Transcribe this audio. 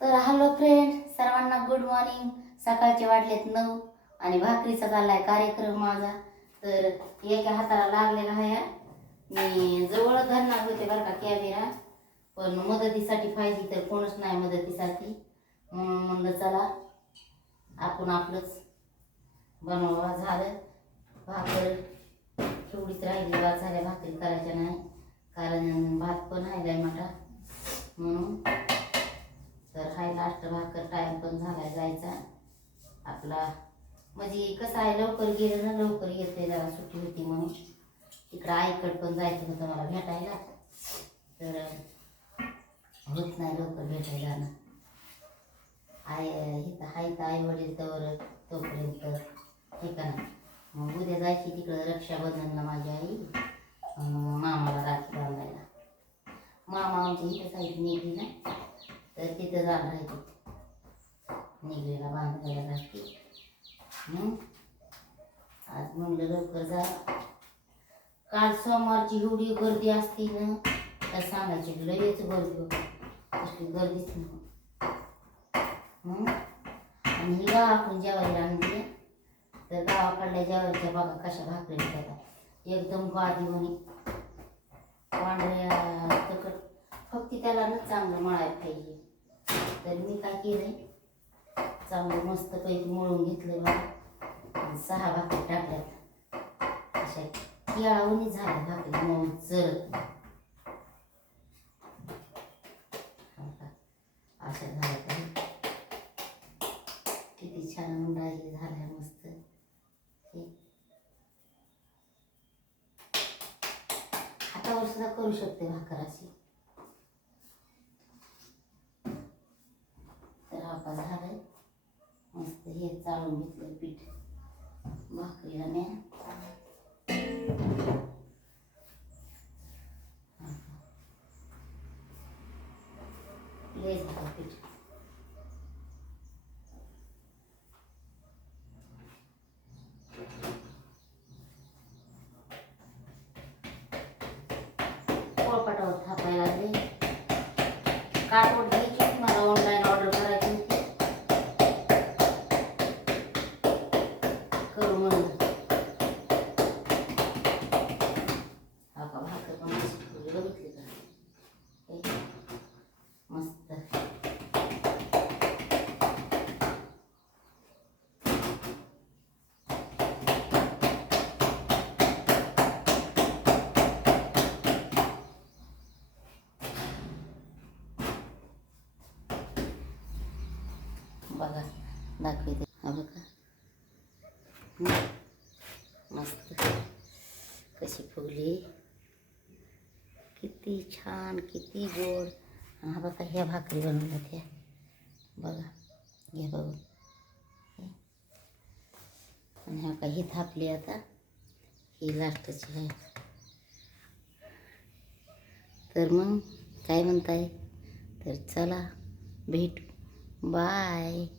तर hello friend सर्वांना good morning सकाळचे वाटलेत नऊ आणि भाकरीचा चाललाय कार्यक्रम माझा. तर एका हाताला लागलेला आहे मी जवळ धरणार होते बरं का कॅमेरा पण मदतीसाठी पाहिजे तर कोणच नाही मदतीसाठी. म्हणून म्हणलं चला आपण आपलंच बनवा झालं. भाकर एवढीच राहिली वाद झाल्या भाकरी करायच्या नाही. कारण भात पण राहिलाय मोठा म्हणून तर हाय लास्ट भाकर टाइम पण झालाय जायचा. आपला म्हणजे कसं आहे लवकर गेलं ना लवकर येते जरा सुट्टी होती म्हणून. तिकडं आईकडं पण जायचं होतं मला भेटायला. तर होत नाही लवकर भेटायला ना आई इथं हाय तर आई वडील तर तोपर्यंत हे का मग उद्या जायची तिकडं रक्षाबंधनला माझी आई. मामाला राखी बांधायला. मामा आमच्या इथं साईड निघली ना तर तिथं जाणार आहे तिथे निघलेला बांधायला राखी आज म्हणलं लवकर जा. काल सोमवारची एवढी गर्दी असते ना तर सांगायची लगेच गर्दी होती. गर्दीच नाही आणि ही गावाकडून जेवायला आणली तर गावाकडल्या जेवायच्या बागा कशा भाकरी देतात एकदम गादी म्हणे पांढऱ्या तकट फक्त त्याला ना चांगलं मळायला पाहिजे. तर मी काय केलं चांगलं मस्त पैकी मळून घेतलं बघा. आणि सहा भाकरी टाकल्यात. अशा केळावणी झाल्या भाकरी. मळून चरत अशा झाल्या तरी किती छान उंडाळी झाल्या मस्त. हातावर सुद्धा करू शकते भाकर अशी. तर आपण झालंय हे चाळून घेतलं पीठ. भाकरीला मी. लय झालं पीठ पोळपाटावर थापायला लागले काटवट घ्यायची होती मला ऑनलाईन ऑर्डर करायची होती करू म्हणलं हा का भाकर पण कशी ठेवली बघितली का हे. मस्त बघा दाखवते. हा बघा. मस्त. कशी फुगली. किती छान किती गोड. हा बघा ह्या भाकरी बनवल्या त्या बघा घ्या बघू. आणि ह्या काही थापली आता. ही लास्टची आहे. तर मग काय म्हणताय? तर चला भेट. Bye.